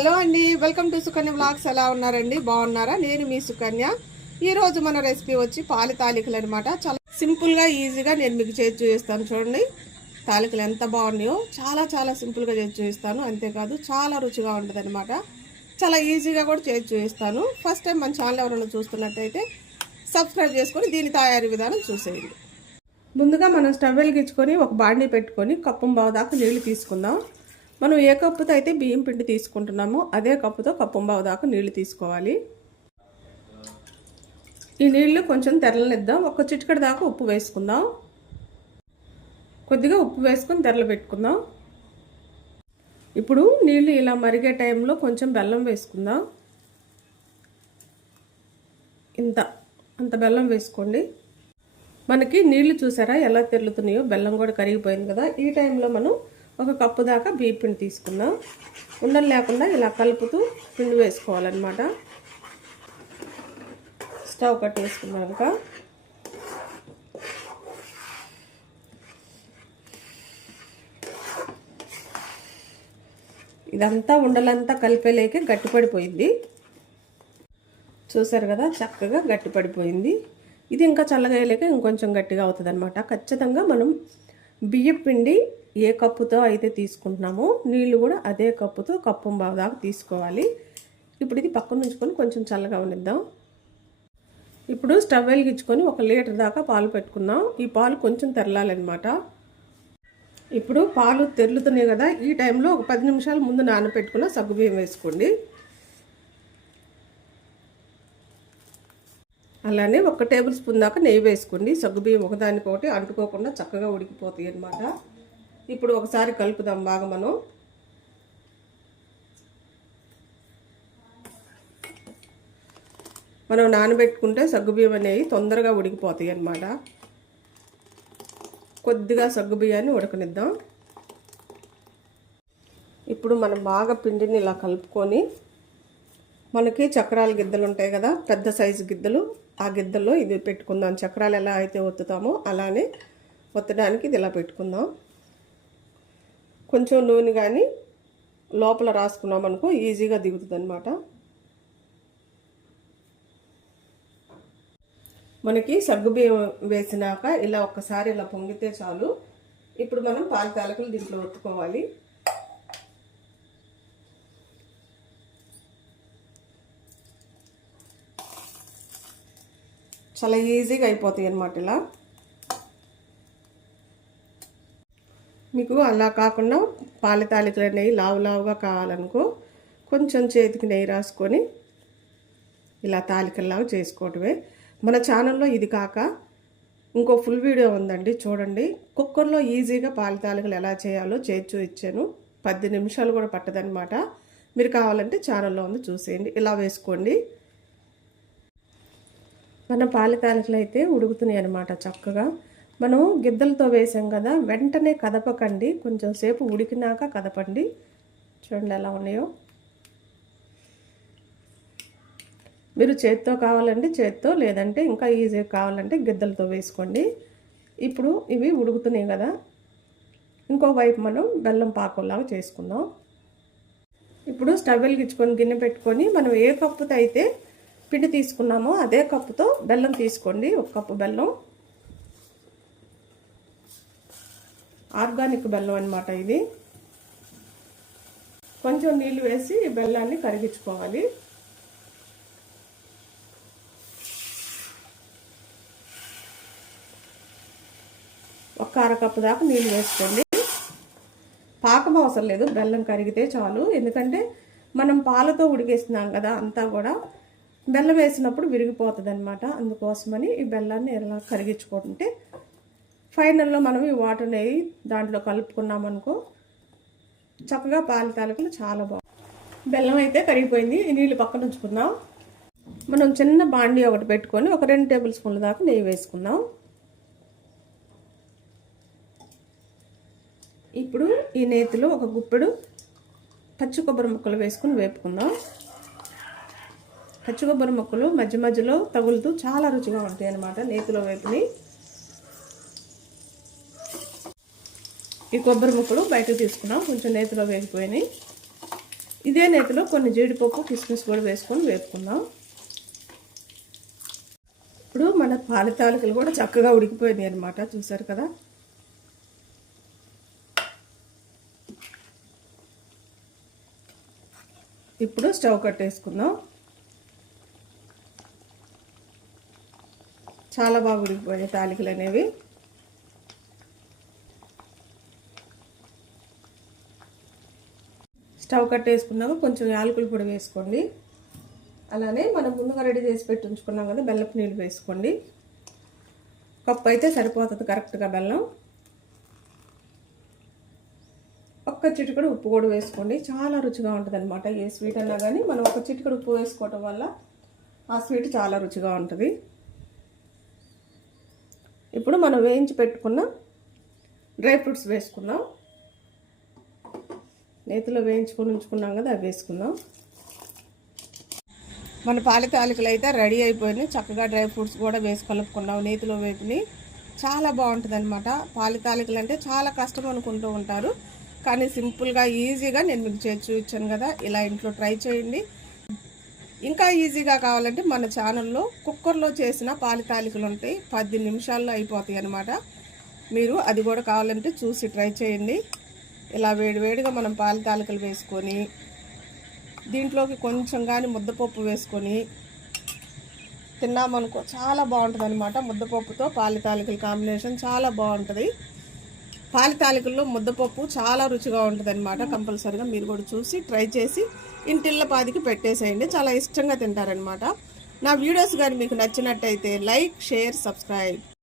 Hello అండి welcome to Sukanya blogs ఎలా ఉన్నారండి? బాగున్నారా? నేను మీ సుకన్య. ఈరోజు మన రెసిపీ వచ్చి పాలి తాలికలు అనమాట చాలా సింపుల్గా ఈజీగా నేను మీకు చేసి చూపిస్తాను చూడండి. తాలికలు ఎంత బాగున్నాయో చాలా చాలా సింపుల్గా చేసి చూపిస్తాను. అంతేకాదు చాలా రుచిగా ఉంటుంది అనమాట చాలా ఈజీగా కూడా చేసి చూపిస్తాను. ఫస్ట్ టైం మన ఛానల్ ఎవరైనా చూస్తున్నట్టయితే సబ్స్క్రైబ్ చేసుకొని దీని తయారీ విధానం చూసేయండి. ముందుగా మనం స్టవ్ వెలిగించుకొని ఒక బాండీ పెట్టుకొని కప్పం బావు దాకా నీళ్ళు తీసుకుందాం. మనం ఏ కప్పుతో అయితే బియ్యం పిండి తీసుకుంటున్నామో అదే కప్పుతో కప్పంబావు దాకా నీళ్ళు తీసుకోవాలి. ఈ నీళ్ళు కొంచెం తెరలనిద్దాం. ఒక చిటికడి దాకా ఉప్పు వేసుకుందాం. కొద్దిగా ఉప్పు వేసుకొని తెరలు పెట్టుకుందాం. ఇప్పుడు నీళ్ళు ఇలా మరిగే టైంలో కొంచెం బెల్లం వేసుకుందాం. ఇంత అంత బెల్లం వేసుకోండి. మనకి నీళ్ళు చూసారా ఎలా తెరులుతున్నాయో? బెల్లం కూడా కరిగిపోయింది కదా. ఈ టైంలో మనం ఒక కప్పు దాకా బియ్య పిండి తీసుకున్నాం ఉండలు లేకుండా ఇలా కలుపుతూ పిండి వేసుకోవాలన్నమాట. స్టవ్ కట్టేసుకున్నాక ఇదంతా ఉండలంతా కలిపేలేక గట్టిపడిపోయింది. చూసారు కదా చక్కగా గట్టిపడిపోయింది. ఇది ఇంకా చల్లగా అయ్యలేక ఇంకొంచెం గట్టిగా అవుతుంది అనమాట ఖచ్చితంగా మనం బియ్యం పిండి ఏ కప్పుతో అయితే తీసుకుంటున్నామో నీళ్ళు కూడా అదే కప్పుతో కప్పు బాగా దాకా తీసుకోవాలి. ఇప్పుడు ఇది పక్కన ఉంచుకొని కొంచెం చల్లగా uniద్దాం ఇప్పుడు స్టవ్ వెలిగించుకొని ఒక లీటర్ దాకా పాలు పెట్టుకుందాం. ఈ పాలు కొంచెం తెరలాలన్నమాట. ఇప్పుడు పాలు తెరులుతున్నాయి కదా ఈ టైంలో ఒక పది నిమిషాల ముందు నానబెట్టుకున్న సగ్గుబియ్యం వేసుకోండి. అలానే ఒక టేబుల్ స్పూన్ దాకా నెయ్యి వేసుకోండి. సగ్గుబియ్యం ఒకదానికొకటి అంటుకోకుండా చక్కగా ఉడికిపోతాయి అన్నమాట. ఇప్పుడు ఒకసారి కలుపుదాం బాగా మనం. మనం నానబెట్టుకుంటే సగ్గుబియ్యం అనేవి తొందరగా ఉడికిపోతాయి అన్నమాట. కొద్దిగా సగ్గుబియ్యాన్ని ఉడకనిద్దాం. ఇప్పుడు మనం బాగా పిండిని ఇలా కలుపుకొని మనకి చక్రాల గిద్దలు ఉంటాయి కదా పెద్ద సైజు గిద్దలు. ఆ గిద్దల్లో ఇది పెట్టుకుందాం. చక్రాలు ఎలా అయితే ఒత్తుతామో అలానే ఒత్తడానికి ఇది ఇలా పెట్టుకుందాం. కొంచెం నూనె కానీ లోపల రాసుకున్నాం అనుకో ఈజీగా దిగుతుంది అనమాట మనకి సగ్గుబియ్యం వేసినాక ఇలా ఒక్కసారి ఇలా పొంగితే చాలు. ఇప్పుడు మనం పాల తాలకులు దీంట్లో ఒత్తుకోవాలి. చాలా ఈజీగా అయిపోతాయి అన్నమాట ఇలా. మీకు అలా కాకుండా పాల తాలికలు నెయ్యి లావు లావుగా కావాలనుకో కొంచెం చేతికి నెయ్యి రాసుకొని ఇలా తాలికల్లాగా చేసుకోవటమే. మన ఛానల్లో ఇది కాక ఇంకో ఫుల్ వీడియో ఉందండి చూడండి. కుక్కర్లో ఈజీగా పాల తాలికలు ఎలా చేయాలో చేర్చు ఇచ్చాను. పది నిమిషాలు కూడా పట్టదనమాట మీరు కావాలంటే ఛానల్లో ఉంది చూసేయండి. ఇలా వేసుకోండి. మన పాల తాలికలు అయితే ఉడుకుతున్నాయి అనమాట చక్కగా. మనం గిద్దలతో వేసాం కదా వెంటనే కదపకండి. కొంచెం సేపు ఉడికినాక కదపండి. చూడండి ఎలా ఉన్నాయో. మీరు చేత్తో కావాలంటే చేత్తో లేదంటే ఇంకా ఈజీగా కావాలంటే గిద్దలతో వేసుకోండి. ఇప్పుడు ఇవి ఉడుకుతున్నాయి కదా. ఇంకో వైపు మనం బెల్లం పాకంలాగా చేసుకుందాం. ఇప్పుడు స్టవ్ వెలిగించుకొని గిన్నె పెట్టుకొని మనం ఏ కప్పుతో అయితే పిండి తీసుకున్నామో అదే కప్పుతో బెల్లం తీసుకోండి. ఒక కప్పు బెల్లం. ఆర్గానిక్ బెల్లం అనమాట ఇది. కొంచెం నీళ్ళు వేసి బెల్లాన్ని కరిగించుకోవాలి. ఒక అరకప్పు దాకా నీళ్ళు వేసుకోండి. పాకం అవసరం లేదు బెల్లం కరిగితే చాలు. ఎందుకంటే మనం పాలతో ఉడికేస్తున్నాం కదా అంతా కూడా బెల్లం వేసినప్పుడు విరిగిపోతుంది అనమాట అందుకోసమని ఈ బెల్లాన్ని ఎలా కరిగించుకుంటే ఫైనల్లో మనం ఈ వాటర్ అనేది దాంట్లో కలుపుకున్నామనుకో చక్కగా పాలు తాలకలు చాలా బాగుంది బెల్లం అయితే కరిగిపోయింది నీళ్ళు పక్కన ఉంచుకుందాం. మనం చిన్న బాండీ ఒకటి పెట్టుకొని ఒక రెండు టేబుల్ స్పూన్ల దాకా నెయ్యి వేసుకుందాం. ఇప్పుడు ఈ నేతిలో ఒక గుప్పెడు పచ్చి కొబ్బరి ముక్కలు వేసుకుని వేపుకుందాం. పచ్చి కొబ్బరి ముక్కలు మధ్య మధ్యలో తగులుతూ చాలా రుచిగా ఉంటాయి అన్నమాట నేతిలో వేపుని. ఈ కొబ్బరి ముక్కలు బయటకు తీసుకున్నాం. కొంచెం నేతిలో వేగిపోయినాయి. ఇదే నేతిలో కొన్ని జీడిపప్పు కిస్మిస్ కూడా వేసుకొని వేపుకుందాం. ఇప్పుడు మన పాలతాలికలు కూడా చక్కగా ఉడికిపోయినాయి అనమాట చూసారు కదా? ఇప్పుడు స్టవ్ కట్టేసుకుందాం. చాలా బాగా ఉడికిపోయాయి తాలికలు అనేవి. స్టవ్ కట్టేసుకున్నాక కొంచెం యాలకుల పొడి వేసుకోండి. అలానే మనం ముందుగా రెడీ చేసి పెట్టి ఉంచుకున్నాం కదా బెల్లపు నీళ్ళు వేసుకోండి. కప్పు అయితే సరిపోతుంది కరెక్ట్గా బెల్లం. ఒక్క చిటికడు ఉప్పు కూడా వేసుకోండి. చాలా రుచిగా ఉంటుంది అనమాట ఏ స్వీట్ అన్నా కానీ మనం ఒక చిటికడు ఉప్పు వేసుకోవటం వల్ల ఆ స్వీట్ చాలా రుచిగా ఉంటుంది. ఇప్పుడు మనం వేయించి పెట్టుకున్న డ్రై ఫ్రూట్స్ వేసుకుందాం. నేతిలో వేయించుకొని ఉంచుకున్నాం కదా అవి వేసుకుందాం. మన పాల తాలికలు అయితే రెడీ అయిపోయినాయి. చక్కగా డ్రై ఫ్రూట్స్ కూడా వేసి కలుపుకున్నాం నేతిలో వేపుని. చాలా బాగుంటుంది అనమాట పాల తాలికలు అంటే చాలా కష్టం అనుకుంటూ ఉంటారు. కానీ సింపుల్గా ఈజీగా నేను మీకు చేసి చూపించాను కదా. ఇలా ఇంట్లో ట్రై చేయండి. ఇంకా ఈజీగా కావాలంటే మన ఛానల్లో కుక్కర్లో చేసిన పాల తాలికలు ఉంటాయి. పది నిమిషాల్లో అయిపోతాయి అనమాట మీరు అది కూడా కావాలంటే చూసి ట్రై చేయండి. ఇలా వేడివేడిగా మనం పాలు తాలికలు వేసుకొని దీంట్లోకి కొంచెం కానీ ముద్దపప్పు వేసుకొని తిన్నామనుకో చాలా బాగుంటుంది అనమాట ముద్దపప్పుతో పాలి తాలికల కాంబినేషన్ చాలా బాగుంటుంది. పాలి తాలికల్లో ముద్దపప్పు చాలా రుచిగా ఉంటుంది అనమాట కంపల్సరీగా మీరు కూడా చూసి ట్రై చేసి ఇంటిళ్ళ పాదికి పెట్టేసేయండి. చాలా ఇష్టంగా తింటారనమాట నా వీడియోస్ కానీ మీకు నచ్చినట్టయితే లైక్ షేర్ సబ్స్క్రైబ్.